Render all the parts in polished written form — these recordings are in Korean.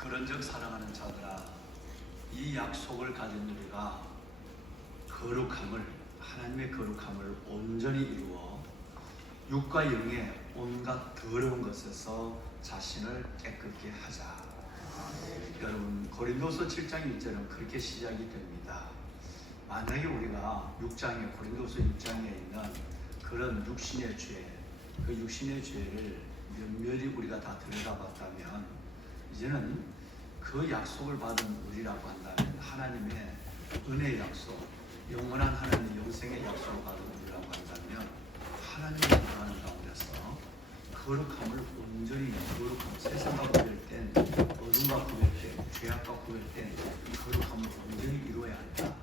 그런즉 사랑하는 자들아, 이 약속을 가진 우리가 거룩함을, 하나님의 거룩함을 온전히 이루어 육과 영의 온갖 더러운 것에서 자신을 깨끗게 하자. 여러분, 고린도서 7장 1절은 그렇게 시작이 됩니다. 만약에 우리가 6장에, 고린도서 6장에 있는 그런 육신의 죄, 그 육신의 죄를 면밀히 우리가 다 들여다봤다면, 이제는 그 약속을 받은 우리라고 한다면, 하나님의 은혜의 약속, 영원한 하나님의 영생의 약속을 받은 우리라고 한다면, 하나님의 나라는 가운데서 거룩함을 온전히, 거룩함, 세상과 구별된, 어둠과 구별된, 죄악과 구별된 거룩함을 온전히 이루어야 한다.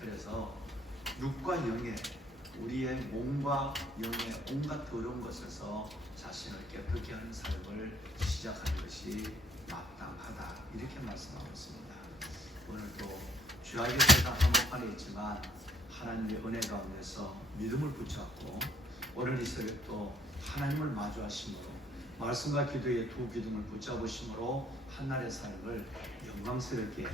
그래서 육과 영의, 우리의 몸과 영의 온갖 더러운 것에서 자신을 깨끗게 하는 삶을 시작하는 것이 마땅하다, 이렇게 말씀하고 있습니다. 오늘도 주야의 세상 한복판에 있지만 하나님의 은혜 가운데서 믿음을 붙잡고 오늘 이 새벽도 하나님을 마주하심으로, 말씀과 기도의 두 기둥을 붙잡으심으로 한날의 삶을 영광스럽게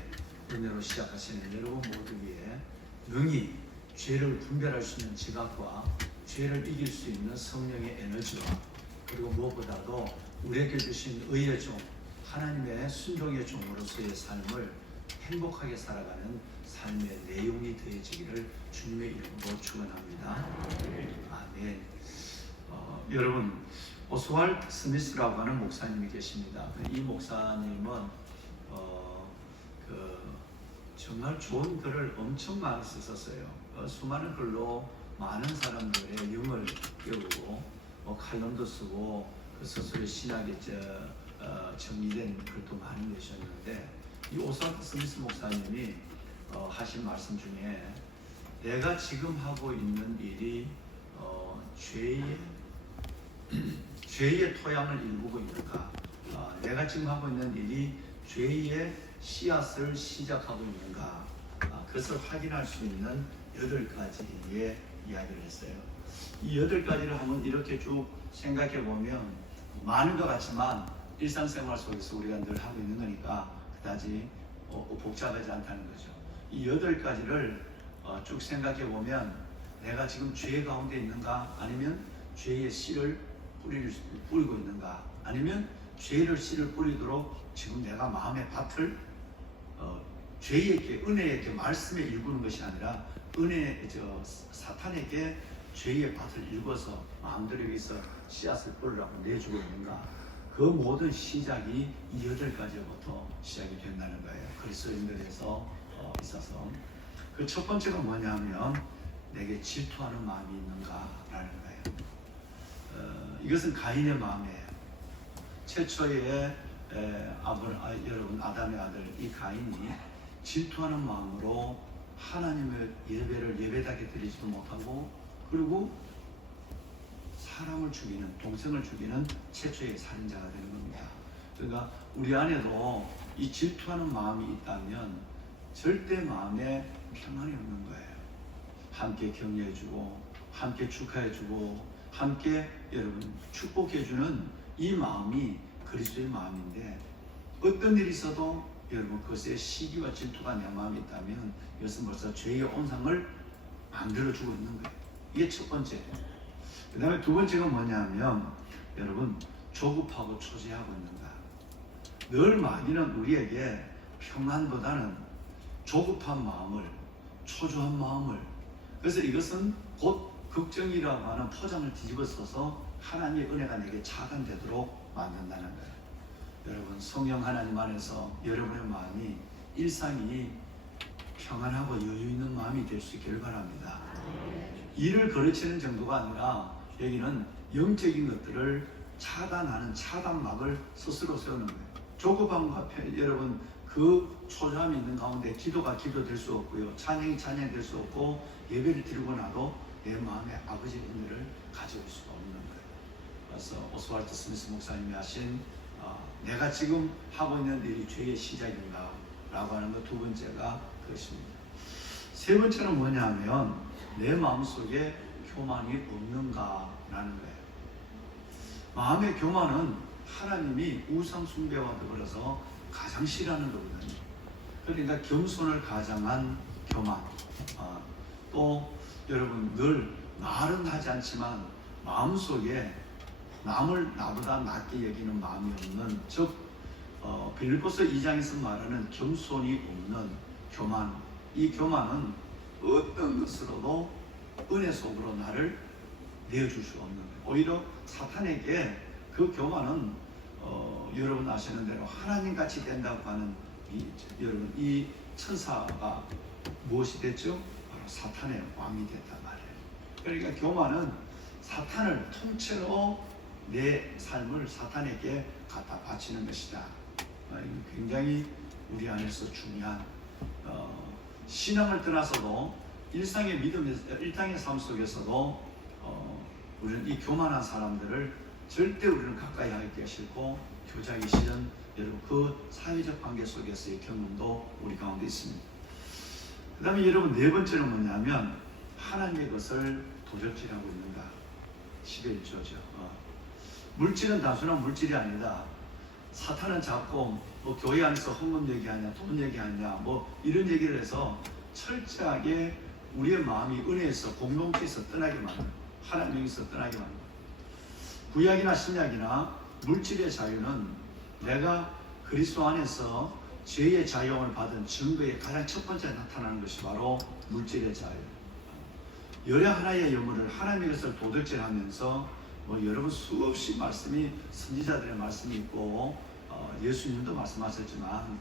은혜로 시작하시는 여러분 모두 위에 능히 죄를 분별할 수 있는 지각과 죄를 이길 수 있는 성령의 에너지와, 그리고 무엇보다도 우리에게 주신 의의 종, 하나님의 순종의 종으로서의 삶을 행복하게 살아가는 삶의 내용이 되어지기를 주님의 이름으로 축원합니다. 아멘. 여러분, 오스왈드 스미스라고 하는 목사님이 계십니다. 이 목사님은 정말 좋은 글을 엄청 많이 쓰셨어요. 수많은 글로 많은 사람들의 영을 깨우고 칼럼도 쓰고 그 스스로의 신학에 정리된 글도 많이 내셨는데, 이 오스왈드 스미스 목사님이 하신 말씀 중에 내가 지금 하고 있는 일이 죄의 토양을 일구고 있는가, 내가 지금 하고 있는 일이 죄의 씨앗을 시작하고 있는가, 그것을 확인할 수 있는 8가지의 이야기를 했어요. 이 8가지를 한번 이렇게 쭉 생각해 보면 많은 것 같지만 일상생활 속에서 우리가 늘 하고 있는 거니까 그다지 복잡하지 않다는 거죠. 이 8가지를 쭉 생각해 보면 내가 지금 죄 가운데 있는가, 아니면 죄의 씨를 뿌리고 있는가, 아니면 죄의 씨를 뿌리도록 지금 내가 마음의 밭을 죄에게, 은혜에게, 말씀에 일구는 것이 아니라 사탄에게 죄의 밭을 일궈서 마음대로 여기서 씨앗을 뿌리라고 내주고 있는가, 그 모든 시작이 이 8가지부터 시작이 된다는 거예요. 그리스도인들에서 있어서 그 첫 번째가 뭐냐면 내게 질투하는 마음이 있는가라는 거예요. 이것은 가인의 마음이에요. 최초의 여러분 아담의 아들 이 가인이 질투하는 마음으로 하나님의 예배를 예배당에 드리지도 못하고, 그리고 사람을 죽이는, 동생을 죽이는 최초의 살인자가 되는 겁니다. 그러니까 우리 안에도 이 질투하는 마음이 있다면 절대 마음에 평안이 없는 거예요. 함께 격려해주고, 함께 축하해주고, 함께 여러분 축복해주는 이 마음이 그리스도의 마음인데, 어떤 일이 있어도 여러분 그것에 시기와 질투가 내 마음에 있다면 이것은 벌써 죄의 온상을 만들어주고 있는 거예요. 이게 첫 번째예요. 그 다음에 두 번째가 뭐냐면 여러분 조급하고 초조해하고 있는가. 늘 마귀는 우리에게 평안보다는 조급한 마음을, 초조한 마음을, 그래서 이것은 곧 걱정이라고 하는 포장을 뒤집어 써서 하나님의 은혜가 내게 차단되도록 만든다는 거예요. 여러분, 성령 하나님 안에서 여러분의 마음이, 일상이 평안하고 여유 있는 마음이 될 수 있기를 바랍니다. 일을 거르치는 정도가 아니라 여기는 영적인 것들을 차단하는 차단막을 스스로 세우는 거예요. 조급함과 여러분 그 초조함이 있는 가운데 기도가 기도될 수 없고요, 찬양이 찬양될 수 없고, 예배를 드리고 나도 내 마음에 아버지의 은혜를 가져올 수가 없는 거예요. 그래서 오스왈드 스미스 목사님이 하신 내가 지금 하고 있는 일이 죄의 시작인가 라고 하는 것, 두 번째가 그것입니다. 세 번째는 뭐냐면 내 마음속에 교만이 없는가 라는 거예요. 마음의 교만은 하나님이 우상 숭배와 더불어서 가장 싫어하는 거거든요. 그러니까 겸손을 가장한 교만. 또 여러분 늘 말은 하지 않지만 마음속에 남을 나보다 낮게 여기는 마음이 없는, 즉 빌립보서 2장에서 말하는 겸손이 없는 교만. 이 교만은 어떤 것으로도 은혜 속으로 나를 내어줄 수 없는 거예요. 오히려 사탄에게 그 교만은 여러분 아시는 대로 하나님같이 된다고 하는 여러분 이 천사가 무엇이 됐죠? 바로 사탄의 왕이 됐단 말이에요. 그러니까 교만은 사탄을 통째로 내 삶을 사탄에게 갖다 바치는 것이다. 굉장히 우리 안에서 중요한 신앙을 떠나서도 일상의 믿음에서, 일상의 삶 속에서도 우리는 이 교만한 사람들을 절대 우리는 가까이 하기 싫고 교제하기 싫은 여러분 그 사회적 관계 속에서의 경험도 우리 가운데 있습니다. 그 다음에 여러분 네 번째는 뭐냐면 하나님의 것을 도적질하고 있는가. 11조죠. 물질은 단순한 물질이 아니다. 사탄은 자꾸 뭐 교회 안에서 헌금 얘기하냐, 돈 얘기하냐, 뭐 이런 얘기를 해서 철저하게 우리의 마음이 은혜에서 공동체에서 떠나게 만듭니다. 하나님에서 떠나게 만듭니다. 구약이나 신약이나 물질의 자유는 내가 그리스도 안에서 죄의 자유함을 받은 증거의 가장 첫 번째 나타나는 것이 바로 물질의 자유. 여러 하나의 유물을 하나님의 것을 도둑질하면서 뭐 여러분 수없이 말씀이 선지자들의 말씀이 있고 예수님도 말씀하셨지만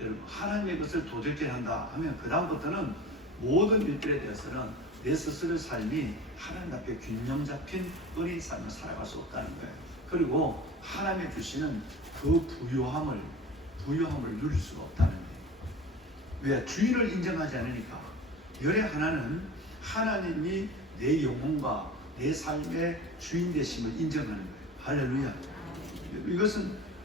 여러분 하나님의 것을 도둑질한다 하면 그 다음부터는 모든 일들에 대해서는 내 스스로의 삶이 하나님 앞에 균형 잡힌 은혜의 삶을 살아갈 수 없다는 거예요. 그리고 하나님이 주시는 그 부요함을 누릴 수가 없다는 거예요. 왜? 주인을 인정하지 않으니까. 열의 하나는 하나님이 내 영혼과 내 삶의 주인 되심을 인정하는 거예요. 할렐루야.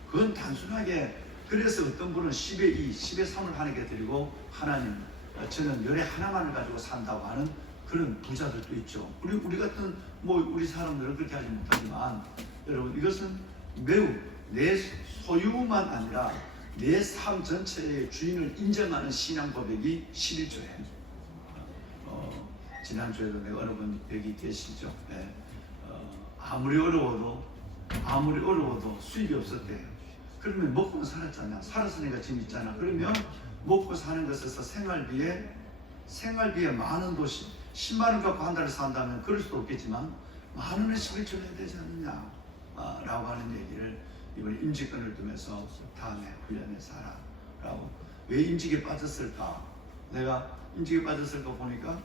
그건 단순하게, 그래서 어떤 분은 10의 2, 10의 3을 하나님께 드리고 하나님 저는 열의 하나만을 가지고 산다고 하는 그런 부자들도 있죠. 우리 같은 우리 사람들은 그렇게 하지 못하지만 여러분 이것은 매우 내 소유만 아니라 내 삶 전체의 주인을 인정하는 신앙 고백이 11조예요. 지난주에도 내가 어느 분 여기 계시죠. 네. 아무리 어려워도 수입이 없었대요. 그러면 먹고 살았잖아. 살았으니까 지금 있잖아. 그러면 먹고 사는 것에서 생활비에 많은 도시 10만 원 갖고 한 달을 산다면 그럴 수도 없겠지만 만 원을 11조를 해야 되지 않느냐 라고 하는 얘기를 이번에 임직권을 두면서 다음에 훈련해 살아 라고. 왜 임직에 빠졌을까? 내가 임직에 빠졌을까 보니까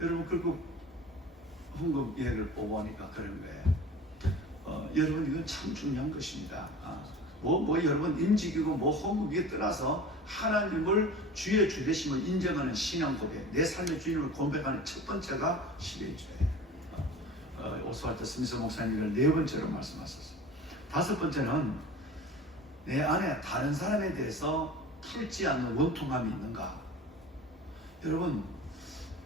여러분 결국 헌금 예를 뽑아보니까 그런 거예요. 여러분 이건 참 중요한 것입니다. 여러분 임직이고 헌금 위에 떠나서 하나님을 주의 주 되심을 인정하는 신앙 고백, 내 삶의 주인을 고백하는 첫 번째가 11조예요. 오스왈드 스미스 목사님을 네 번째로 말씀하셨어요. 다섯 번째는 내 안에 다른 사람에 대해서 풀지 않는 원통함이 있는가. 여러분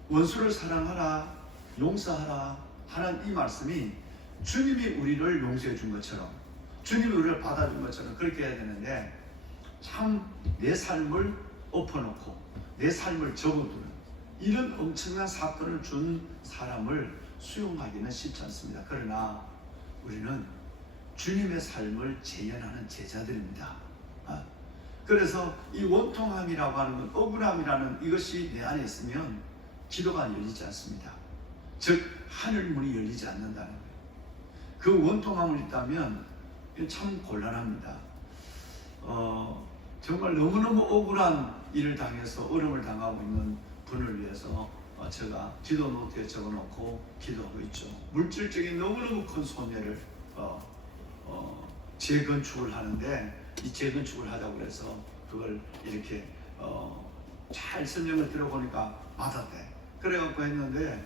원수를 사랑하라, 용서하라 하는 이 말씀이 주님이 우리를 용서해 준 것처럼, 주님이 우리를 받아준 것처럼 그렇게 해야 되는데 참 내 삶을 엎어놓고 내 삶을 접어두는 이런 엄청난 사건을 준 사람을 수용하기는 쉽지 않습니다. 그러나 우리는 주님의 삶을 재현하는 제자들입니다. 그래서 이 원통함이라고 하는 건, 억울함이라는 이것이 내 안에 있으면 기도가 열리지 않습니다. 즉 하늘문이 열리지 않는다는 거예요. 그 원통함을 있다면 참 곤란합니다. 정말 너무너무 억울한 일을 당해서 어려움을 당하고 있는 분을 위해서 제가 기도 노트에 적어놓고 기도하고 있죠. 물질적인 너무너무 큰 손해를 재건축을 하는데, 이 재건축을 하자고 해서 그걸 이렇게 잘 설명을 들어보니까 맞았대. 그래갖고 했는데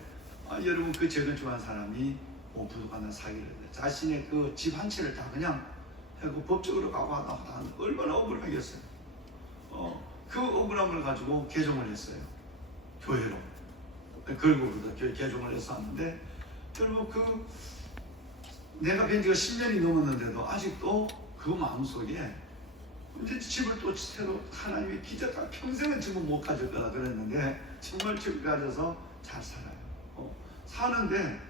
여러분 그 재건축한 사람이 부족한 사기를 했대. 자신의 그 집 한 채를 다 그냥 하고 법적으로 가고 하다 얼마나 억울하겠어요. 그 억울함을 가지고 개종을 했어요. 교회로. 결국 개종을 해서 하는데, 결국 내가 뵌 지가 10년이 넘었는데도 아직도 그 마음속에 이제 집을 또 새로 하나님이 기적과 평생은 집을 못 가질 거라 그랬는데 정말 집을 가져서 잘 살아요. 사는데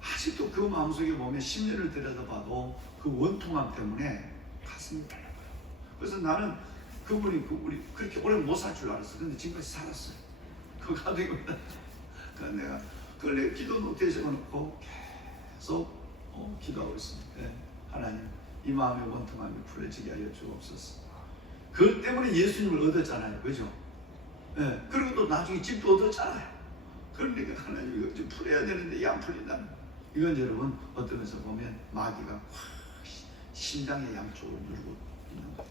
아직도 그 마음속에 보면 10년을 들여다봐도 그 원통함 때문에 가슴이 달라요. 그래서 나는 그분이 우리 그렇게 오래 못 살 줄 알았어. 근데 지금까지 살았어요. 그 가족입니다. 그래서 내가 그걸 내 기도 노트에 적어놓고 계속 기도하고 있습니다. 네. 하나님, 이 마음의 원통함이 풀어지게 하여 주옵소서. 그것 때문에 예수님을 얻었잖아요. 그죠? 네. 그리고 또 나중에 집도 얻었잖아요. 그러니까 하나님 이거 좀 풀어야 되는데 이게 안 풀린다는 거예요. 이건 여러분 어떤 면에서 보면 마귀가 확 심장의 양쪽을 누르고 있는 거예요.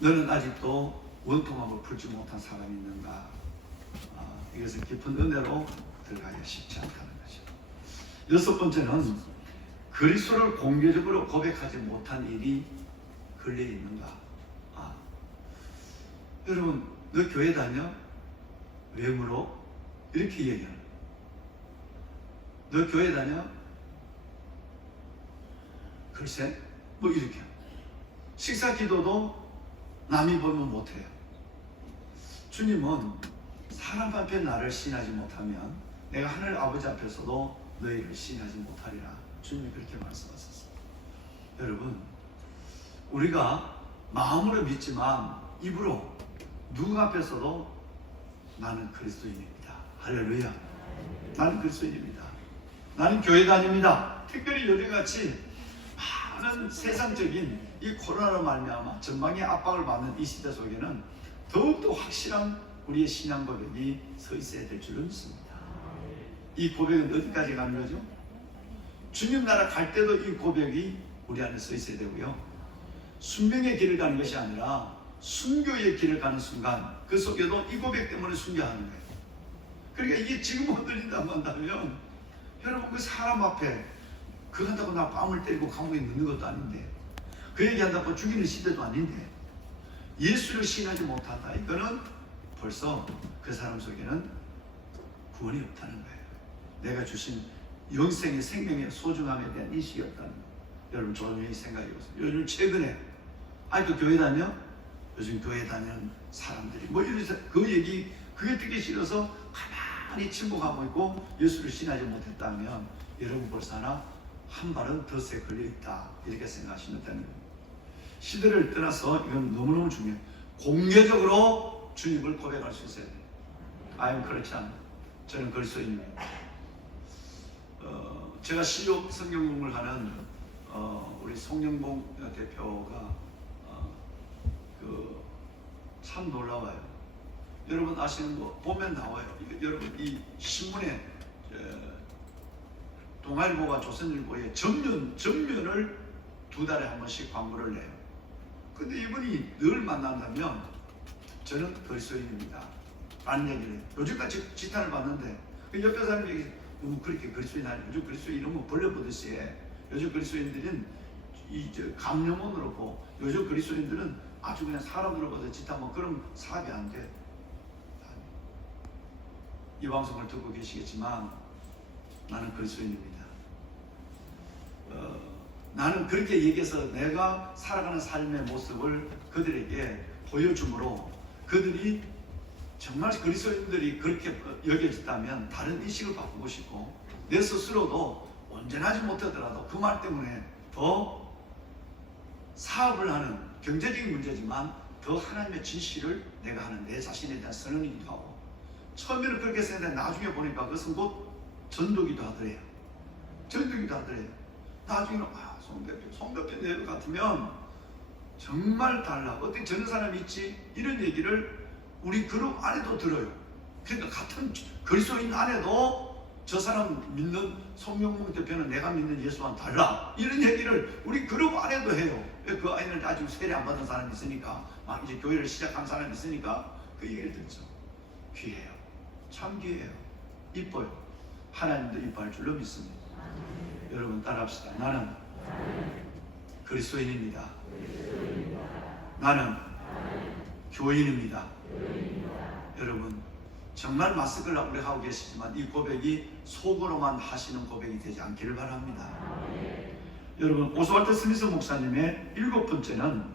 너는 아직도 원통함을 풀지 못한 사람이 있는가? 이것은 깊은 은혜로 들어가기가 쉽지 않다는 거죠. 여섯 번째는 그리스도를 공개적으로 고백하지 못한 일이 걸려 있는가? 여러분, 너 교회 다녀? 왜 물어? 이렇게 얘기하는. 너 교회 다녀? 글쎄, 뭐 이렇게. 식사 기도도 남이 보면 못해요. 주님은 사람 앞에 나를 신하지 못하면 내가 하늘 아버지 앞에서도 너희를 신하지 못하리라. 주님이 그렇게 말씀하셨어요. 여러분, 우리가 마음으로 믿지만 입으로 누구 앞에서도 나는 그리스도인입니다. 할렐루야. 나는 그리스도인입니다. 나는 교회 다닙니다. 특별히 요즘같이 많은 세상적인 이 코로나로 말미암아 전방의 압박을 받는 이 시대 속에는 더욱더 확실한 우리의 신앙 고백이 서 있어야 될 줄로 믿습니다. 이 고백은 어디까지 가는 거죠? 주님 나라 갈 때도 이 고백이 우리 안에 서 있어야 되고요. 순명의 길을 가는 것이 아니라 순교의 길을 가는 순간 그 속에도 이 고백 때문에 순교하는 거예요. 그러니까 이게 지금 못 들린다고 한다면 여러분 그 사람 앞에 그 한다고 나 뺨을 때리고 감옥에 넣는 것도 아닌데 그 얘기한다고 죽이는 시대도 아닌데 예수를 신하지 못한다. 이거는 벌써 그 사람 속에는 구원이 없다는 거예요. 내가 주신 영생의 생명의 소중함에 대한 인식이 없다는 거예요. 여러분 조용히 생각해 보세요. 요즘 최근에 아직도 교회 다녀? 요즘 교회 다니는 사람들이 뭐 이러면서 그 얘기 그게 듣기 싫어서 가만히 침묵하고 있고 예수를 신하지 못했다면 여러분 벌써 하나 한 발은 덫에 걸려 있다 이렇게 생각하시면 되는 겁니다. 시대를 떠나서 이건 너무너무 중요해요. 공개적으로 주님을 고백할 수 있어야 돼요. 아유 그렇지 않아요. 저는 그리스도인입니다. 제가 실록 성경 공부를 하는 우리 송영봉 대표가 참 놀라워요. 여러분 아시는 거 보면 나와요. 여러분 이 신문에 동아일보와 조선일보에 전면을 2달에 한 번씩 광고를 내요. 근데 이분이 늘 만난다면 저는 그리스도인입니다 라는 얘기를 해요. 요즘까지 지탄을 받는데 그 옆에 사람이 너무 그렇게 그리스도인 아니에요. 요즘 그리스도인 이러면 벌레 보듯이 해. 요즘 그리스도인들은 감염원으로 보고 요즘 그리스도인들은 아주 그냥 사람으로 봐서 지탄하면 그럼 사업이 안 돼. 이 방송을 듣고 계시겠지만 나는 그리스도인입니다. 나는 그렇게 얘기해서 내가 살아가는 삶의 모습을 그들에게 보여주므로 그들이 정말 그리스도인들이 그렇게 여겨졌다면 다른 인식을 바꾸고 싶고 내 스스로도 온전하지 못하더라도 그 말 때문에 더 사업을 하는 경제적인 문제지만 더 하나님의 진실을 내가 하는 내 자신에 대한 선언이기도 하고 처음에는 그렇게 생각했는데 나중에 보니까 그것은 곧 전도기도 하더래요. 전도기도 하더래요. 나중에는 송 대표 내로 같으면 정말 달라. 어떻게 저런 사람이 있지? 이런 얘기를 우리 그룹 안에도 들어요. 그러니까 같은 그리스도인 안에도 저 사람 믿는 송영문 대표는 내가 믿는 예수와는 달라. 이런 얘기를 우리 그룹 안에도 해요. 그 안에는 아직 세례 안 받은 사람이 있으니까 막 이제 교회를 시작한 사람이 있으니까 그 얘기를 듣죠. 귀해요. 참 귀해요. 이뻐요. 하나님도 이뻐할 줄로 믿습니다. 여러분 따라합시다. 나는 그리스도인입니다. 나는 교인입니다. 여러분 정말 마스크를 우리 하고 계시지만 이 고백이 속으로만 하시는 고백이 되지 않기를 바랍니다. 여러분, 오스왈드 스미스 목사님의 7번째는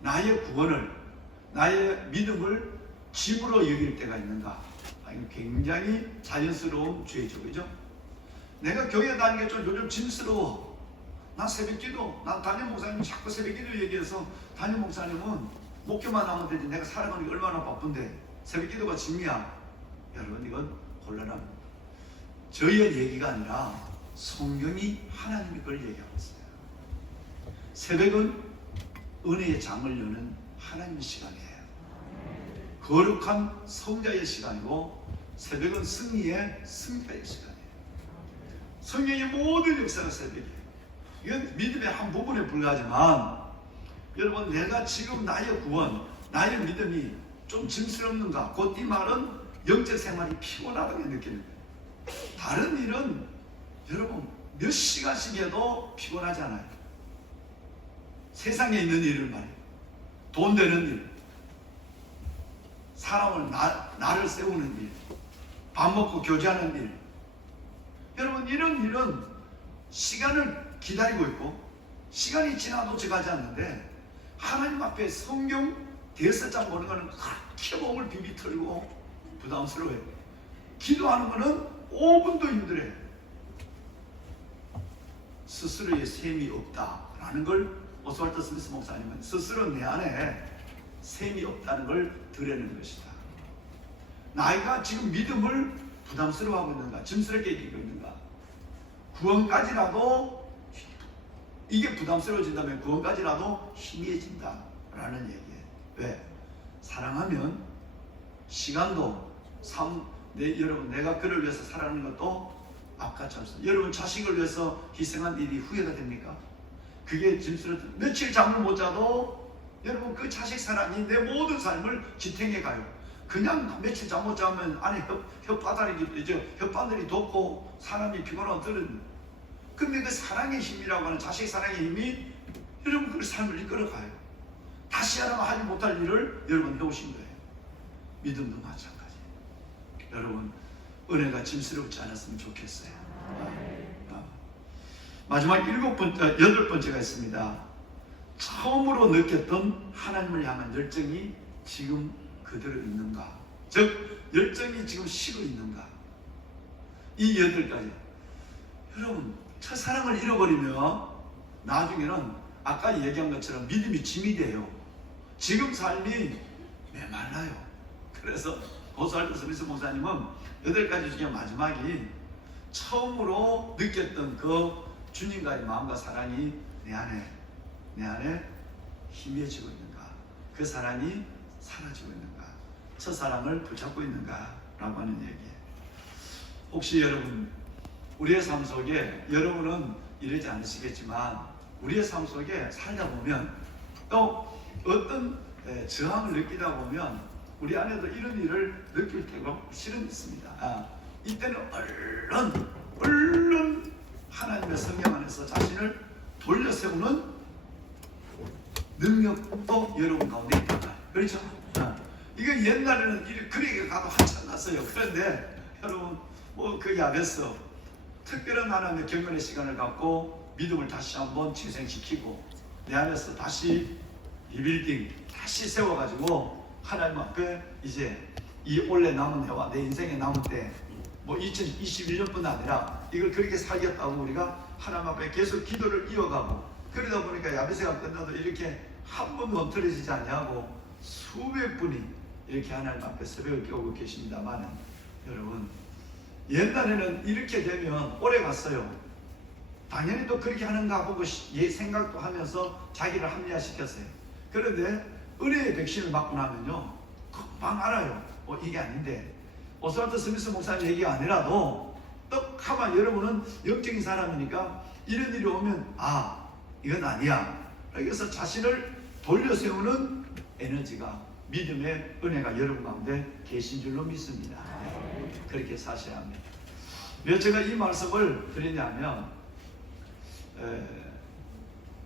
나의 구원을, 나의 믿음을 집으로 여길 때가 있는가. 이거 굉장히 자연스러운 죄죠, 그죠? 내가 교회 다니는 게 좀 요즘 짐스러워. 난 새벽기도, 난 담임 목사님이 자꾸 새벽기도 얘기해서, 담임 목사님은 목표만 하면 되지 내가 살아가는 게 얼마나 바쁜데 새벽기도가 짐이야. 여러분, 이건 곤란합니다. 저희의 얘기가 아니라 성경이 하나님의 걸 얘기하고 있어요. 새벽은 은혜의 장을 여는 하나님의 시간이에요. 거룩한 성자의 시간이고, 새벽은 승리의 승자의 시간이에요. 성경의 모든 역사가 새벽이에요. 이건 믿음의 한 부분에 불과하지만, 여러분, 내가 지금 나의 구원, 나의 믿음이 좀 짐스럽는가? 곧 이 말은 영적 생활이 피곤하다고 느끼는 거예요. 다른 일은 여러분 몇 시간씩 해도 피곤하지 않아요. 세상에 있는 일을 말이에요. 돈 되는 일, 사람을 나를 세우는 일, 밥 먹고 교제하는 일. 여러분, 이런 일은 시간을 기다리고 있고 시간이 지나도 지나지 않는데, 하나님 앞에 성경 대서장 보는 거는 그렇게 몸을 비비털고 부담스러워요. 기도하는 거는 5분도 힘들어요. 스스로의 셈이 없다라는 걸 오스왈드 스미스 목사님은 스스로 내 안에 셈이 없다는 걸 드러내는 것이다. 나이가 지금 믿음을 부담스러워하고 있는가, 짐스럽게 여기고 있는가. 구원까지라도 이게 부담스러워진다면 구원까지라도 희미해진다라는 얘기예요. 왜? 사랑하면 시간도 여러분, 내가 그를 위해서 살아가는 것도 아깝지 않습니다. 여러분, 자식을 위해서 희생한 일이 후회가 됩니까? 그게 짐스럽다. 며칠 잠을 못 자도 여러분, 그 자식 사랑이 내 모든 삶을 지탱해 가요. 그냥 며칠 잠 못 자면 안에 혓바늘이 돋고 사람이 피곤하고 들은. 근데 그 사랑의 힘이라고 하는, 자식 사랑의 힘이 여러분 그 삶을 이끌어가요. 다시 하라고 하지 못할 일을 여러분 해오신 거예요. 믿음도 마찬가지. 여러분, 은혜가 짐스럽지 않았으면 좋겠어요. 마지막 8번째가 있습니다. 처음으로 느꼈던 하나님을 향한 열정이 지금 그대로 있는가? 즉, 열정이 지금 식어 있는가? 이 8가지. 여러분, 첫사랑을 잃어버리면 나중에는 아까 얘기한 것처럼 믿음이 짐이 돼요. 지금 삶이 메말라요. 그래서 오스왈드 스미스 목사님은 8가지 중에 마지막이 처음으로 느꼈던 그 주님과의 마음과 사랑이 내 안에 희미해지고 있는가? 그 사랑이 사라지고 있는가? 첫사랑을 붙잡고 있는가? 라고 하는 얘기예요. 혹시 여러분, 우리의 삶 속에, 여러분은 이러지 않으시겠지만 우리의 삶 속에 살다 보면 또 어떤 저항을 느끼다 보면 우리 안에도 이런 일을 느낄 때가 실은 있습니다. 이때는 얼른 하나님의 성령 안에서 자신을 돌려 세우는 능력도 여러분 가운데 있다. 그렇죠? 이거 옛날에는 그리게 가도 한참 났어요. 그런데 여러분, 그 야베스 특별한 하나님의 경건의 시간을 갖고 믿음을 다시 한번 재생시키고 내 안에서 다시 리빌딩, 다시 세워가지고 하나님 앞에 이제 이 올해 남은 해와 내 인생에 남은 때 2021년뿐 아니라 이걸 그렇게 살겠다고 우리가 하나님 앞에 계속 기도를 이어가고, 그러다 보니까 야베스가 끝나도 이렇게 한 번도 멈춰지지 않냐고 수백 분이 이렇게 하나님 앞에 새벽을 깨우고 계십니다만, 여러분, 옛날에는 이렇게 되면 오래 갔어요. 당연히 또 그렇게 하는가 보고 생각도 하면서 자기를 합리화시켰어요. 그런데 은혜의 백신을 맞고 나면요, 금방 알아요. 이게 아닌데, 오스왈드 스미스 목사님 얘기가 아니라도 떡하면 여러분은 영적인 사람이니까 이런 일이 오면 이건 아니야. 그래서 자신을 돌려 세우는 에너지가, 믿음의 은혜가 여러분 가운데 계신 줄로 믿습니다. 그렇게 사셔야 합니다. 왜 제가 이 말씀을 드리냐면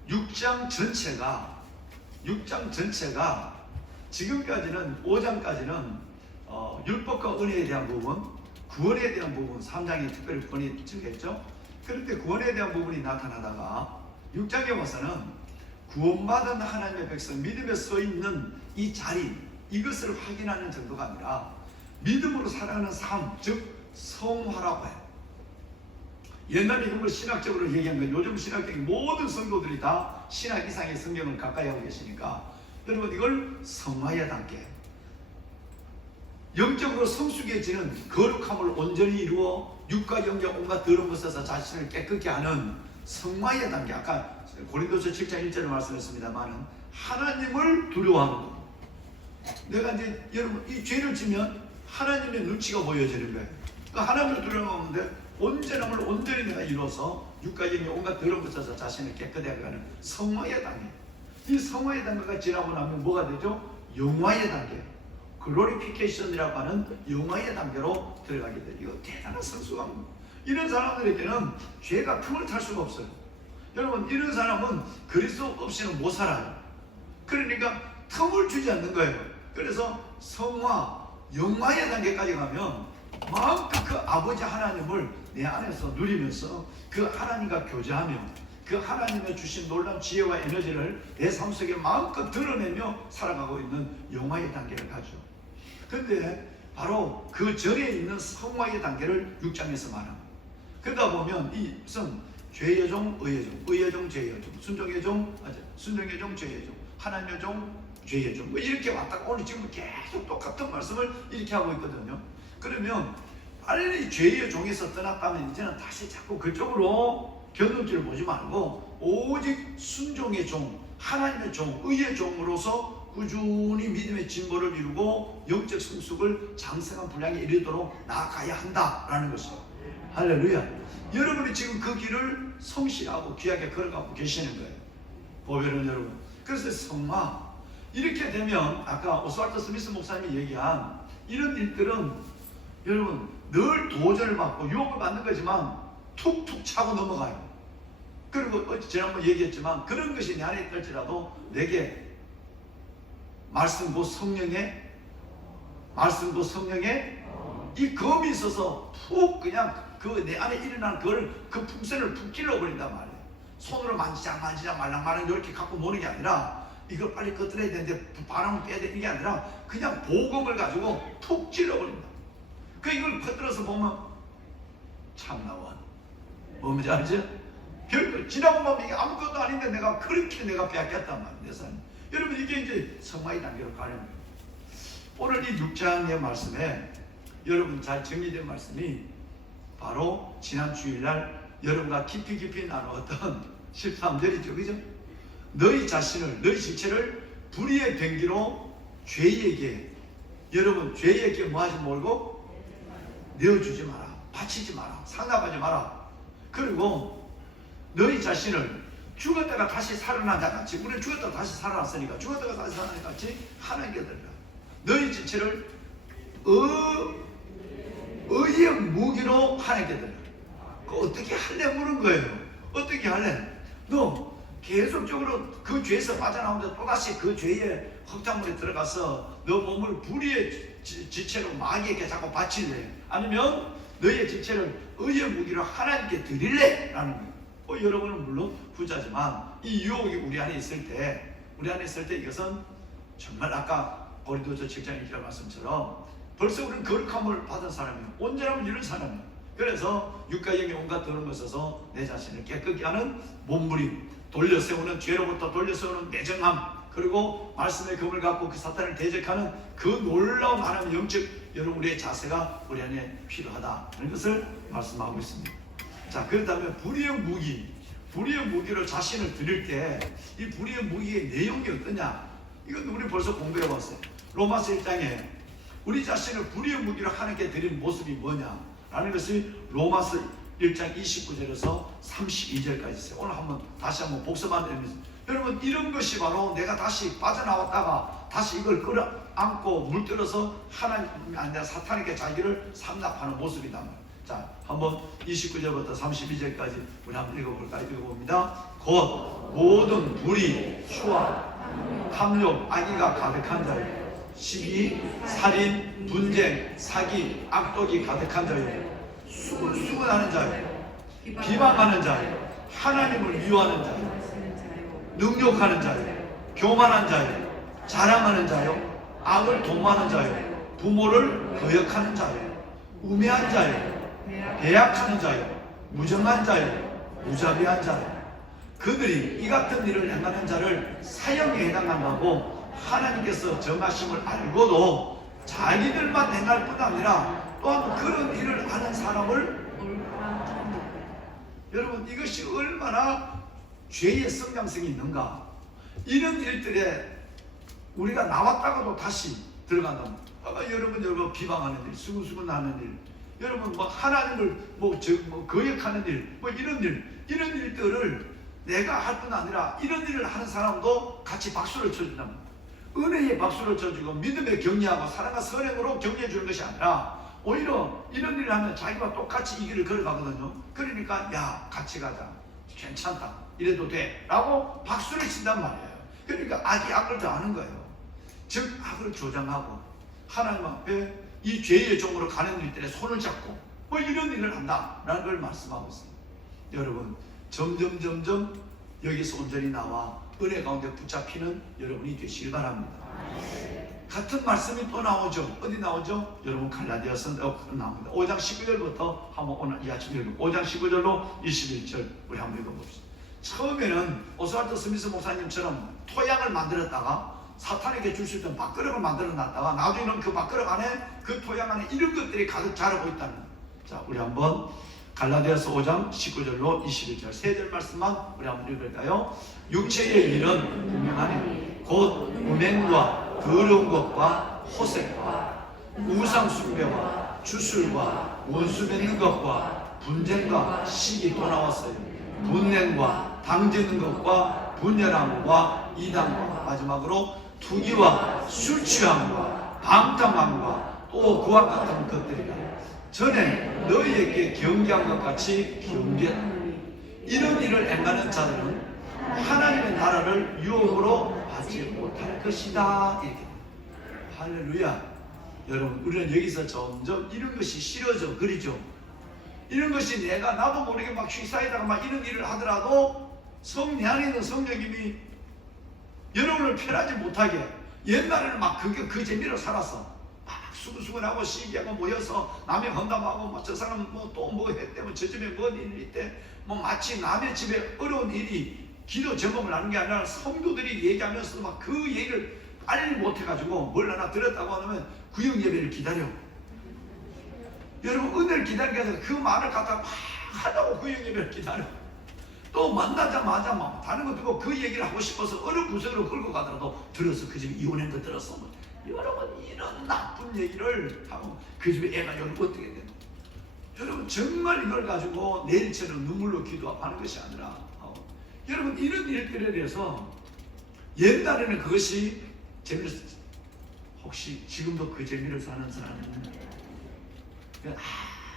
6장 전체가 지금까지는 5장까지는 율법과 은혜에 대한 부분, 구원에 대한 부분 3장이 특별히 권위 증했죠. 그런데 구원에 대한 부분이 나타나다가 6장에 와서는 구원받은 하나님의 백성, 믿음에 서 있는 이 자리, 이것을 확인하는 정도가 아니라 믿음으로 살아가는 삶, 즉 성화라고 해요. 옛날에 이걸 신학적으로 얘기한 건 요즘 신학적인 모든 성도들이 다 신학 이상의 성경을 가까이 하고 계시니까 여러분 이걸 성화의 단계, 영적으로 성숙해지는 거룩함을 온전히 이루어 육과 영적 온갖 더러운 것에서 자신을 깨끗게 하는 성화의 단계, 아까 고린도서 7장 1절에 말씀했습니다만 하나님을 두려워하는 것. 내가 이제 여러분 이 죄를 지면 하나님의 눈치가 보여지는 거예요. 그러니까 하나님을 두려워하는데 온전함을 온전히 내가 이루어서 육과 영의 온갖 더러운 것에서 자신을 깨끗하게 하는 성화의 단계. 이 성화의 단계가 지나고 나면 뭐가 되죠? 영화의 단계, 글로리피케이션이라고 하는 영화의 단계로 들어가게 돼요. 이거 대단한 성숙함. 이런 사람들에게는 죄가 틈을 탈 수가 없어요. 여러분 이런 사람은 그리스도 없이는 못 살아요. 그러니까 틈을 주지 않는 거예요. 그래서 성화, 영화의 단계까지 가면 마음껏 그 아버지 하나님을 내 안에서 누리면서 그 하나님과 교제하며 그 하나님의 주신 놀라운 지혜와 에너지를 내 삶 속에 마음껏 드러내며 살아가고 있는 영화의 단계를 가죠. 근데 바로 그 전에 있는 성화의 단계를 6장에서 말합니다. 그러다 보면 이 무슨 죄의 종, 의의 종, 의의 종, 죄의 종, 순종의 종, 순종의 종, 죄의 종, 하나님의 종, 죄의 종, 뭐 이렇게 왔다가 오늘 지금 계속 똑같은 말씀을 이렇게 하고 있거든요. 그러면 빨리 죄의 종에서 떠났다면 이제는 다시 자꾸 그쪽으로 견눈질을 보지 말고 오직 순종의 종, 하나님의 종, 의의 종으로서 꾸준히 믿음의 진보를 이루고 영적 성숙을 장성한 분량에 이르도록 나아가야 한다라는 것이죠. 할렐루야. 여러분이 지금 그 길을 성실하고 귀하게 걸어가고 계시는 거예요. 보배는 여러분. 그래서 성화, 이렇게 되면 아까 오스왈드 스미스 목사님이 얘기한 이런 일들은 여러분 늘 도전을 받고 유혹을 받는 거지만 툭툭 차고 넘어가요. 그리고 지난번 얘기했지만 그런 것이 내 안에 있을지라도 내게 말씀 곧 성령의 이 검이 있어서 푹 그냥 그 내 안에 일어난 그걸 그 풍선을 푹 찔러버린단 말이에요. 손으로 만지작 말랑말랑 이렇게 갖고 노는 게 아니라 이걸 빨리 꺼뜨려야 되는데 바람을 빼야 되는 게 아니라 그냥 복음을 가지고 푹 찔러버린다. 그 이걸 퍼뜨려서 보면 참나원 뭔지 알죠? 결국 지나고 보면 이게 아무것도 아닌데 내가 그렇게 내가 빼앗겼단 말이에요. 여러분 이게 이제 성화의 단계로 가는 거예요. 오늘 이 6장의 말씀에 여러분 잘 정리된 말씀이 바로 지난 주일날 여러분과 깊이 나누었던 13절이죠. 그죠? 너희 자신을, 너희 지체를 불의의 병기로 죄에게, 여러분 죄에게 뭐하지 말고 내어주지 마라, 바치지 마라, 상납하지 마라. 그리고 너희 자신을 죽었다가 다시 살아난 자 같이, 우리는 죽었다가 다시 살아났으니까 죽었다가 다시 살아난 자 같이 하나님께 드리라. 너희 지체를 의의 무기로 하나님께 드리라. 어떻게 할래 물은 거예요. 어떻게 할래? 너 계속적으로 그 죄에서 빠져나오는데 또다시 그 죄의 흙탕물에 들어가서 너 몸을 불의의 지체로 마귀에게 자꾸 바칠래? 아니면 너의 지체를 의의 무기로 하나님께 드릴래? 라는 거예요. 여러분은 물론 후자지만 이 유혹이 우리 안에 있을 때 이것은 정말 아까 고린도서 7장 1절 말씀처럼 벌써 우리는 거룩함을 받은 사람이에요. 온전함을 이룬 사람이에요. 그래서 육과 영의 온갖 더러운 것에서 내 자신을 깨끗게 하는 몸부림, 돌려세우는 죄로부터 돌려세우는 매정함, 그리고 말씀의 검을 갖고 그 사탄을 대적하는 그 놀라운 하나님의 영적 여러분 우리의 자세가 우리 안에 필요하다는 것을 말씀하고 있습니다. 자, 그렇다면 불의의 무기로 자신을 드릴 때 이 불의의 무기의 내용이 어떠냐? 이건 우리 벌써 공부해 봤어요. 로마서 1장에 우리 자신을 불의의 무기로 하나님께 드리는 모습이 뭐냐? 라는 것이 로마서 1장 29절에서 32절까지 있어요. 오늘 다시 한번 복습하면 여러분 이런 것이 바로 내가 다시 빠져나왔다가 다시 이걸 끌어안고 물들어서 하나님이 아니라 사탄에게 자기를 상납하는 모습이다. 자, 한번 29절부터 32절까지 우리 한번 읽어볼까요? 읽어봅니다. 곧 모든 불의, 추악, 탐욕, 악의가 가득한 자요, 시기, 살인, 분쟁, 사기, 악독이 가득한 자요, 수군하는 자요, 비방하는 자요, 하나님을 미워하는 자요, 능욕하는 자요, 교만한 자요, 자랑하는 자요, 악을 도모하는 자요, 부모를 거역하는 자요, 우매한 자요, 배약하는 자요, 무정한 자요, 무자비한 자요. 그들이 이 같은 일을 행하는 자를 사형에 해당한다고 하나님께서 정하심을 알고도 자기들만 행할 뿐 아니라 또한 그런 일을 하는 사람을, 여러분 이것이 얼마나 죄의 성장성이 있는가. 이런 일들에 우리가 나왔다가도 다시 들어간다. 아마 여러분 비방하는 일, 수근수근 하는 일, 여러분 뭐 하나님을 거역하는 일, 뭐 이런 일들을 내가 할 뿐 아니라 이런 일을 하는 사람도 같이 박수를 쳐준다. 은혜의 박수를 쳐주고 믿음에 격려하고 사랑과 선행으로 격려해 주는 것이 아니라 오히려 이런 일을 하면 자기가 똑같이 이 길을 걸어가거든요. 그러니까 야 같이 가자, 괜찮다, 이래도 돼 라고 박수를 친단 말이에요. 그러니까 악이 악을 더하는 거예요. 즉 악을 조장하고 하나님 앞에 이 죄의 종으로 가는 일들에 손을 잡고 뭐 이런 일을 한다라는 걸 말씀하고 있습니다. 여러분 점점 여기서 온전히 나와 은혜 가운데 붙잡히는 여러분이 되시길 바랍니다. 같은 말씀이 또 나오죠. 어디 나오죠? 여러분 갈라디아서 나옵니다. 5장 19절부터 한번 오늘 이 아침에 읽고 5장 19절로 21절 우리 한번 읽어봅시다. 처음에는 오스왈드 스미스 목사님처럼 토양을 만들었다가 사탄에게 줄 수 있던 밥그릇을 만들어 놨다가 나중에는 그 밥그릇 안에, 그 토양 안에 이런 것들이 가득 자라고 있다는. 자, 우리 한번 갈라디아서 5장 19절로 21절 세 절 말씀만 우리 한번 읽을까요? 육체의 일은 분명하니 곧 음행과 더러운 것과 호색과 우상 숭배와 주술과 원수 맺는 것과 분쟁과 시기 또 나왔어요. 분냉과 당지는 것과 분열함과 이단과 마지막으로 투기와 술 취함과 방탕함과 또 그와 같은 것들이라. 전에 너희에게 경계한 것 같이 경계하노니 이런 일을 행하는 자들은 하나님의 나라를 유혹으로 받지 못할 것이다. 이렇게. 할렐루야. 여러분 우리는 여기서 점점 이런 것이 싫어져. 그러죠. 이런 것이 내가 나도 모르게 막 취사에다가 막 이런 일을 하더라도 내 안에 있는 성령님이 여러분을 편하지 못하게, 옛날에는 막 그 재미로 살았어. 막 수근수근하고 시기하고 모여서 남의 헌담하고 뭐 저 사람 뭐 또 뭐 했대, 뭐 저 집에 뭔 일이 있대, 뭐 마치 남의 집에 어려운 일이 기도 점검을 하는 게 아니라 성도들이 얘기하면서 막 그 얘기를 빨리 못해가지고 뭘 하나 들었다고 하면 구역 예배를 기다려. 여러분 은혜를 기다리게 해서 그 말을 갖다가 막 하다고 구역 예배를 기다려. 또 만나자마자 막 다른 거 듣고 그 얘기를 하고 싶어서 어느 구석으로 끌고 가더라도 들어서 그 집에 이혼한 거 들었어. 여러분 이런 나쁜 얘기를 하고 그 집에 애가 여러분 어떻게 되나. 여러분 정말 이걸 가지고 내일처럼 눈물로 기도하는 것이 아니라 여러분 이런 일들에 대해서 옛날에는 그것이 재미를, 혹시 지금도 그 재미를 사는 사람은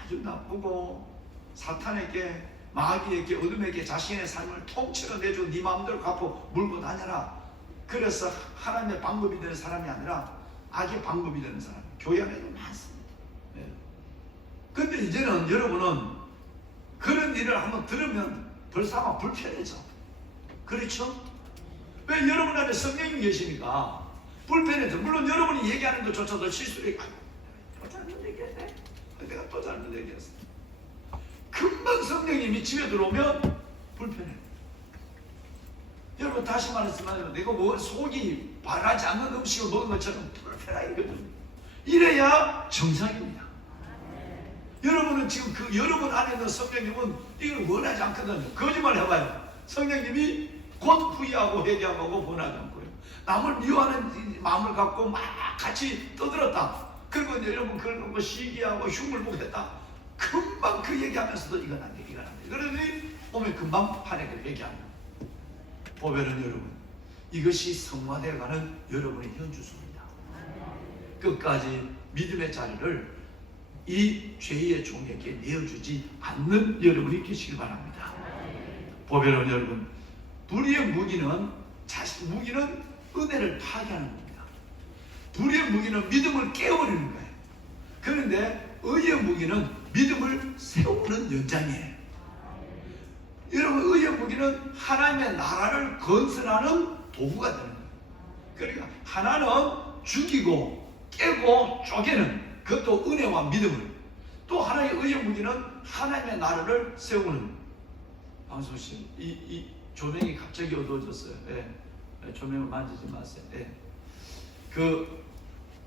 아주 나쁘고 사탄에게, 마귀에게, 어둠에게 자신의 삶을 통째로 내주고 네 마음대로 갚고 물고 다녀라. 그래서 하나님의 방법이 되는 사람이 아니라 악의 방법이 되는 사람 교회 안에도 많습니다. 그런데 이제는 여러분은 그런 일을 한번 들으면 벌써 아마 불편해져. 그렇죠? 왜? 여러분 안에 성령이 계시니까 불편해져. 물론 여러분이 얘기하는 것조차도 실수를 또 잘못 얘기했네, 내가 또 잘못 얘기했어. 금방 성령님이 집에 들어오면 불편해. 여러분 다시 말했지만 내가 뭐 속이 바라지 않는 음식을 먹은 것처럼 불편하거든요. 이래야 정상입니다. 여러분은 지금 그 여러분 안에 있는 성령님은 이걸 원하지 않거든요. 거짓말 해봐요. 성령님이 곧 후회하고 회개하고 원하지 않고요. 남을 미워하는 마음을 갖고 막 같이 떠들었다. 그리고 여러분 그걸 갖고 시기하고 흉물 보겠다. 금방 그 얘기하면서도 이건 안 돼, 이건 안 돼. 그러니 오면 금방 판에게 얘기합니다. 보면은 여러분 이것이 성화되어가는 여러분의 현주소입니다. 끝까지 믿음의 자리를 이 죄의 종에게 내어주지 않는 여러분이 계시길 바랍니다. 보면은 여러분 불의의 무기는 은혜를 파괴하는 겁니다. 불의의 무기는 믿음을 깨워버리는 거예요. 그런데 의의 무기는 믿음을 세우는 연장이에요. 여러분, 의의 무기는 하나님의 나라를 건설하는 도구가 되는 거예요. 그러니까 하나는 죽이고 깨고 쪼개는, 그것도 은혜와 믿음을, 또 하나의 의의 무기는 하나님의 나라를 세우는. 방송씨, 이 조명이 갑자기 어두워졌어요. 예. 조명을 만지지 마세요. 예.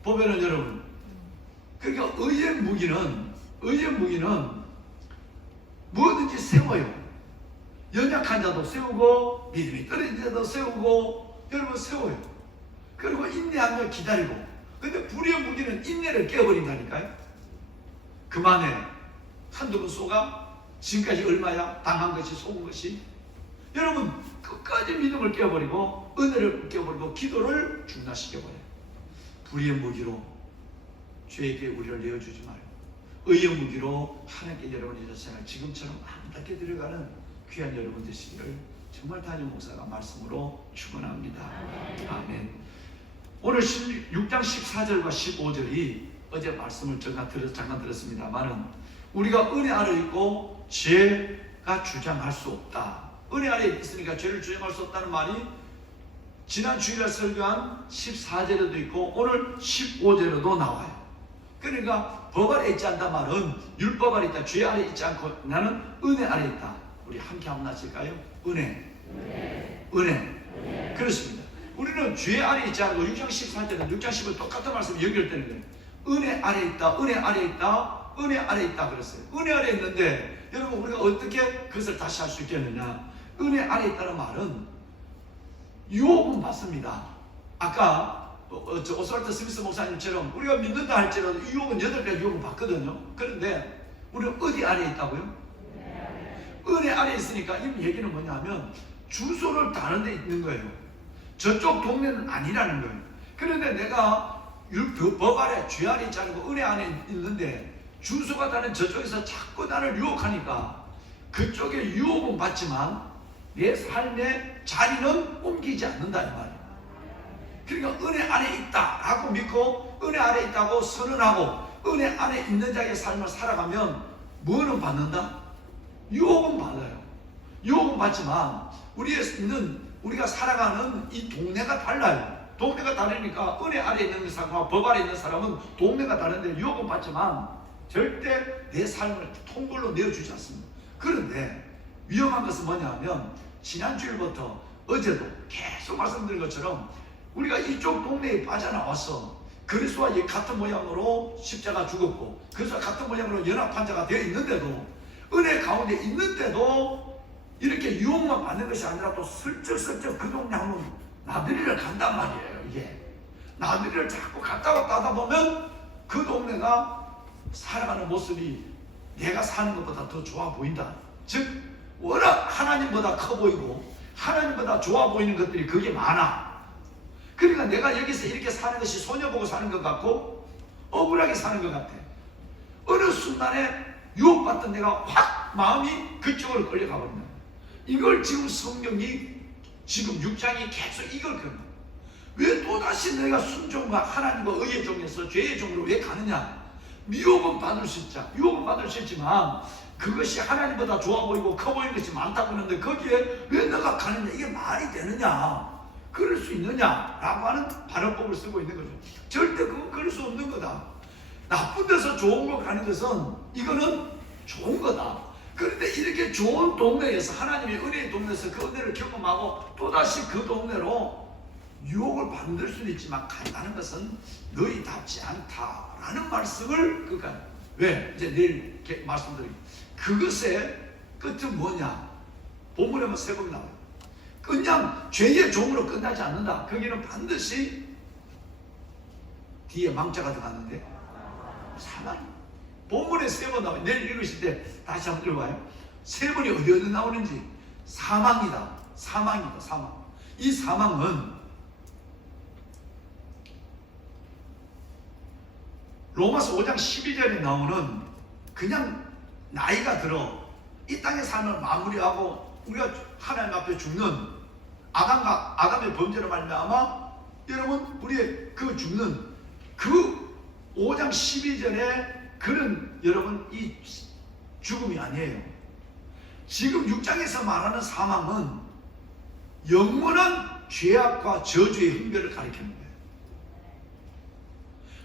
보면은 여러분, 그러니까 의의 무기는 뭐든지 세워요. 연약한 자도 세우고, 믿음이 떨어진 자도 세우고, 여러분 세워요. 그리고 인내하며 기다리고. 근데 불의의 무기는 인내를 깨버린다니까요. 그만해. 한두 번 쏘가? 지금까지 얼마야? 당한 것이, 속은 것이? 여러분, 끝까지 믿음을 깨버리고, 은혜를 깨버리고, 기도를 중단시켜버려요. 불의의 무기로 죄에게 우리를 내어주지 말고, 의의 무기로 하나님께 여러분의 자신을 지금처럼 아름답게 들어가는 귀한 여러분 되시기를 정말 담임 목사가 말씀으로 축원합니다. 아멘. 오늘 6장 14절과 15절이 어제 말씀을 잠깐 들었습니다만은, 우리가 은혜 아래 있고 죄가 주장할 수 없다. 은혜 아래 있으니까 죄를 주장할 수 없다는 말이 지난 주일날 설교한 14절에도 있고 오늘 15절에도 나와요. 그러니까 법 아래 있지 않다 말은 율법 아래 있다, 죄 아래 있지 않고 나는 은혜 아래 있다. 우리 함께 한번 하실까요? 은혜. 그렇습니다. 우리는 죄 아래 있지 않고 6장 14절에 6장 15절 똑같은 말씀이 연결되는 거예요. 은혜 아래 있다, 은혜 아래 있다, 은혜 아래 있다 그랬어요. 은혜 아래 있는데 여러분, 우리가 어떻게 그것을 다시 할 수 있겠느냐? 은혜 아래 있다는 말은 유혹은 받습니다. 아까 오스왈드 스미스 목사님처럼 우리가 믿는다 할지라도 유혹은 8가지 유혹을 받거든요. 그런데 우리는 어디 아래 있다고요? 은혜 아래 있으니까 이 얘기는 뭐냐면 주소를 다른 데 있는 거예요. 저쪽 동네는 아니라는 거예요. 그런데 내가 법 아래, 죄 아래 있지 않고 은혜 안에 있는데 주소가 다른 저쪽에서 자꾸 나를 유혹하니까 그쪽에 유혹은 받지만 내 삶의 자리는 옮기지 않는다 이 말이에요. 그러니까 은혜 안에 있다라고 믿고 은혜 아래 있다고 선언하고 은혜 안에 있는 자의 삶을 살아가면 뭐는 받는다? 유혹은 받아요. 유혹은 받지만 우리가 살아가는 이 동네가 달라요. 동네가 다르니까 은혜 아래 있는 사람과 법 아래 있는 사람은 동네가 다른데 유혹은 받지만 절대 내 삶을 통골로 내어주지 않습니다. 그런데 위험한 것은 뭐냐면 지난주일부터 어제도 계속 말씀드린 것처럼 우리가 이쪽 동네에 빠져나와서 그리스도와 같은 모양으로 십자가 죽었고 그리스도와 같은 모양으로 연합한 자가 되어 있는데도 은혜 가운데 있는데도 이렇게 유혹만 받는 것이 아니라 또 슬쩍슬쩍 그 동네 한번 나들이를 간단 말이에요. 이게 나들이를 자꾸 갔다 왔다 하다 보면 그 동네가 살아가는 모습이 내가 사는 것보다 더 좋아 보인다. 즉 워낙 하나님보다 커 보이고 하나님보다 좋아 보이는 것들이 그게 많아. 그러니까 내가 여기서 이렇게 사는 것이 손해보고 사는 것 같고 억울하게 사는 것 같아. 어느 순간에 유혹받던 내가 확 마음이 그쪽으로 끌려가 버린다. 이걸 지금 성경이 지금 6장이 계속 이걸 그런다. 왜 또다시 내가 순종과 하나님과 의의 종에서 죄의 종으로 왜 가느냐? 유혹은 받을 수 있자. 유혹은 받을 수 있지만 그것이 하나님보다 좋아 보이고 커 보이는 것이 많다고 하는데 거기에 왜 내가 가느냐? 이게 말이 되느냐? 그럴 수 있느냐? 라고 하는 발언법을 쓰고 있는 거죠. 절대 그건 그럴 수 없는 거다. 나쁜 데서 좋은 거 가는 것은 이거는 좋은 거다. 그런데 이렇게 좋은 동네에서 하나님의 은혜의 동네에서 그 은혜를 경험하고 또다시 그 동네로 유혹을 받을 수는 있지만 간다는 것은 너희답지 않다라는 말씀을 그러니까 왜? 이제 내일 말씀드리겠습니다. 그것의 끝은 뭐냐? 본문에 보면 세 번 나와요. 그냥 죄의 종으로 끝나지 않는다. 거기는 반드시 뒤에 망자가 들어갔는데 사망. 본문에 세 번 나와요. 내일 읽으실 때 다시 한번 읽어봐요. 세 번이 어디 나오는지. 사망이다. 사망이다. 사망. 이 사망은 로마서 5장 12절에 나오는 그냥 나이가 들어 이 땅의 삶을 마무리하고 우리가 하나님 앞에 죽는 아담의 범죄로 말미암아 여러분 우리의 그 죽는 그 5장 12절에 그런 여러분 이 죽음이 아니에요. 지금 6장에서 말하는 사망은 영원한 죄악과 저주의 흥별을 가리키는 거예요.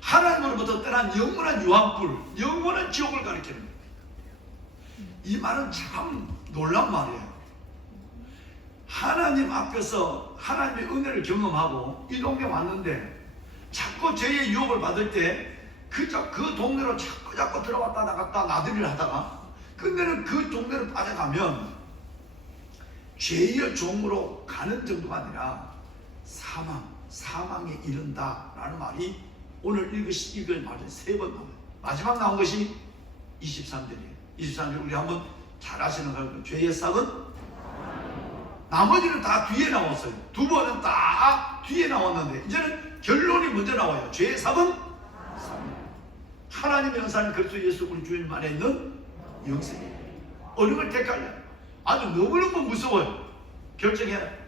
하나님으로부터 떠난 영원한 유황불, 영원한 지옥을 가리키는 거예요. 이 말은 참 놀라운 말이에요. 하나님 앞에서 하나님의 은혜를 경험하고 이 동네에 왔는데 자꾸 죄의 유혹을 받을 때 그 동네로 자꾸 들어갔다 나갔다 나들이를 하다가 끝내는 그 동네로 빠져가면 죄의 종으로 가는 정도가 아니라 사망에 이른다라는 말이 오늘 읽을 말이 3번 나와요. 마지막 나온 것이 23절이에요. 23절 우리 한번 잘 아시는 거예요. 죄의 싹은 나머지는 다 뒤에 나왔어요. 2번은 다 뒤에 나왔는데 이제는 결론이 먼저 나와요. 죄의 싹은 하나님의 은사는 그리스도 예수 우리 주님 안에 있는 영생이에요. 어느 걸 택할래? 아주 너무너무 무서워요. 결정해야 돼.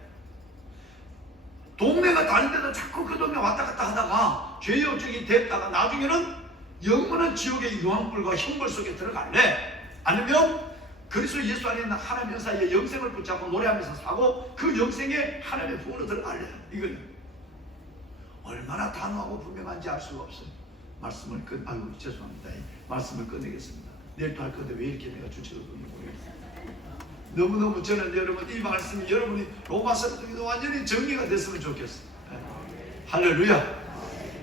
동네가 다른데도 자꾸 그 동네 왔다 갔다 하다가 죄의 업적이 됐다가 나중에는 영원한 지옥의 유황불과 형벌 속에 들어갈래? 아니면 그리스도 예수 안에 있는 하나님의 은사의 영생을 붙잡고 노래하면서 사고 그 영생에 하나님의 부흥으로 들어갈래? 이거는 얼마나 단호하고 분명한지 알 수가 없어요. 말씀을 죄송합니다. 말씀을 끝내겠습니다. 내일 또 할 건데 왜 이렇게 내가 주체를 두는지 모르겠어요. 너무너무 저는 여러분 이 말씀이 여러분이 로마서 완전히 정리가 됐으면 좋겠어요. 할렐루야.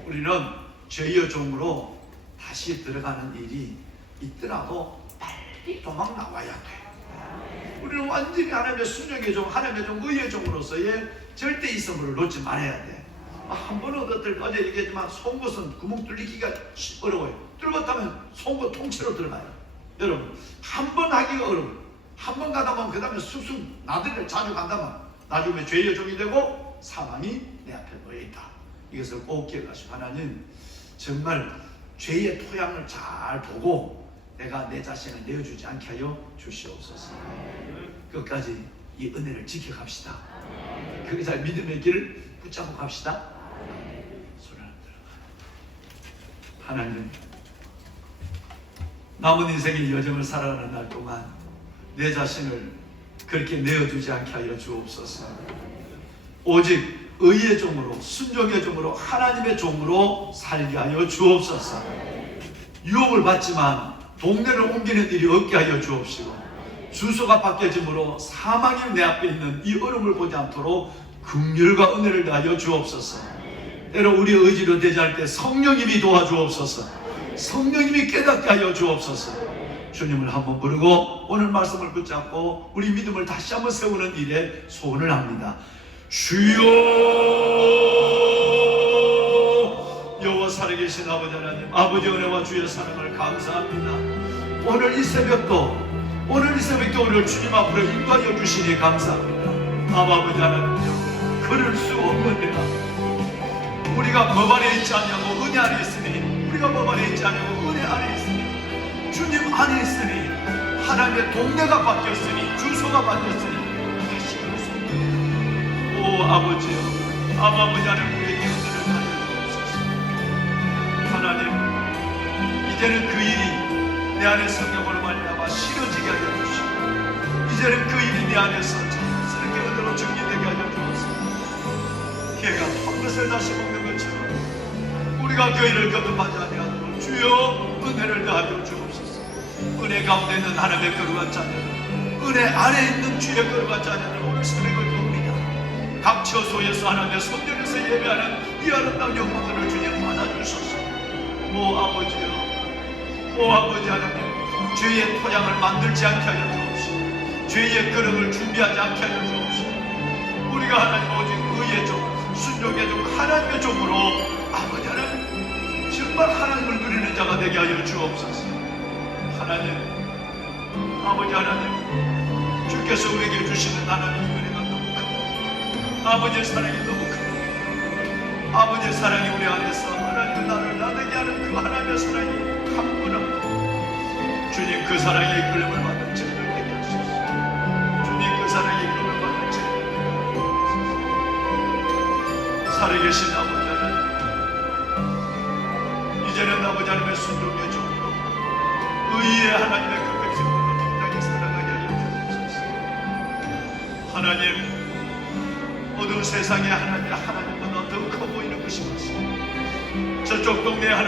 우리는 죄의 종으로 다시 들어가는 일이 있더라도 빨리 도망 나와야 돼. 우리는 완전히 하나님의 순종의 종, 하나님의 종, 의의 종으로서의 절대 이성을 놓지 말아야 돼. 한 번은 어제 얘기했지만 송곳은 구멍 뚫리기가 어려워요. 뚫었다면 송곳 통째로 들어가요. 여러분 한 번 하기가 어려워요. 한 번 가다 보면 그 다음에 쑥쑥 나들이를 자주 간다면 나중에 죄의 종이 되고 사망이 내 앞에 놓여있다. 이것을 꼭 기억하시고 하나님 정말 죄의 토양을 잘 보고 내가 내 자신을 내어주지 않게 하여 주시옵소서. 끝까지 이 은혜를 지켜갑시다. 거기서 믿음의 길을 붙잡고 갑시다. 손을 들어가. 하나님 남은 인생의 여정을 살아가는 날 동안 내 자신을 그렇게 내어주지 않게 하여 주옵소서. 오직 의의 종으로 순종의 종으로 하나님의 종으로 살게 하여 주옵소서. 유혹을 받지만 동네를 옮기는 일이 없게 하여 주옵시고 주소가 바뀌어짐으로 사망이 내 앞에 있는 이 어려움을 보지 않도록 긍휼과 은혜를 다하여 주옵소서. 때로 우리 의지로 되지 않을 때 성령님이 도와주옵소서. 성령님이 깨닫게 하여 주옵소서. 주님을 한번 부르고 오늘 말씀을 붙잡고 우리 믿음을 다시 한번 세우는 일에 소원을 합니다. 주여 여호와 살아계신 아버지 하나님, 아버지 은혜와 주의 사랑을 감사합니다. 오늘 이 새벽도 우리를 주님 앞으로 인도하여 주시니 감사합니다. 아버지 하나님, 그럴 수 없는데나 우리가 법 안에 있지 않냐고 은혜 안에 있으니, 우리가 법 안에 있지 않냐고 은혜 안에 있으니, 주님 안에 있으니, 하나님의 동네가 바뀌었으니, 주소가 바뀌었으니 다시 그럴 수 없습니다. 오 아버지여, 아버지 하나님, 우리에게 은혜를 나눠 주옵소서. 하나님, 이제는 그 일이 내 안에 성령으로 말미암아 실어지게 하여 주시고, 이제는 그 일이 내 안에서 자연스럽게 은혜로 정리되게 하여 주옵소서. 개가 한 것을 다시 먹는 것처럼 우리가 그 일을 거듭하지 아니하도록 주여 은혜를 다하여 주옵소서. 은혜 가운데 있는 하나님의 거룩한 자녀, 은혜 안에 있는 주의 거룩한 자녀를 오늘 새벽을 돕니다. 각 처소에서 하나님의 성전에서 예배하는 이 아름다운 영광을 주님 받아주소서. 오 아버지여, 오 아버지 하나님, 죄의 토양을 만들지 않게 하여 주옵시고, 죄의 그릇을 준비하지 않게 하여 주옵시고, 우리가 하나님 오직 의의 종, 순종의 종, 하나님의 종으로 아버지 하나님 정말 하나님을 누리는 자가 되게 하여 주옵소서. 하나님, 아버지 하나님, 주께서 우리에게 주시는 하나님의 은혜가 너무 큽니다. 아버지의 사랑이 너무 큽니다. 아버지의 사랑이 우리 안에서 하나님 나를 나되게 하는 그 하나님의 사랑이 한 분은 주님 그 사랑의 이끌림을 받는 저희를 되게 하소서. 주님 그 사랑의 이끌림을 받는 저희를 되게 하소서. 살아계신 아버지 하나님, 이제는 아버지 하나님의 순종의 종으로 의의 하나님의 그 백성들을 당당히 살아가게 하여 주옵소서. 하나님, 어두운 세상에 하나님보다 더 커 보이는 것이 맞습니다. 저쪽 동네 하나님,